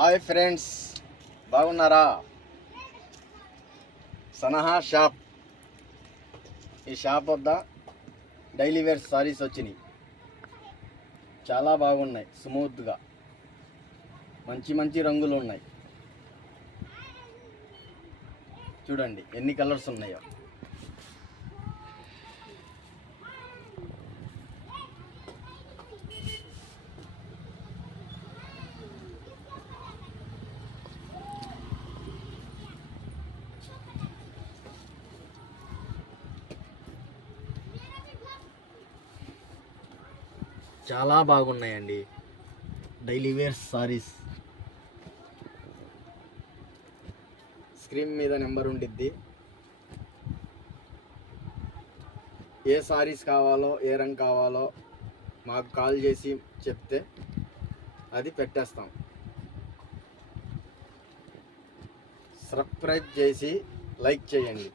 Hi friends, బాగున్నారా? సనహా shop. ఈ shop వద్ద డైలీ వేర్ సారీస్ వచ్చినాయి. చాలా బాగున్నాయి, స్మూత్గా మంచి మంచి రంగులు ఉన్నాయి. చూడండి ఎన్ని కలర్స్ ఉన్నాయో. చాలా బాగున్నాయండి డైలీ వేర్ సారీస్. స్క్రీన్ మీద నెంబర్ ఉండిద్ది. ఏ సారీస్ కావాలో, ఏ రంగు కావాలో మాకు కాల్ చేసి చెప్తే అది పెట్టేస్తాం. సబ్స్క్రైబ్ చేసి లైక్ చేయండి.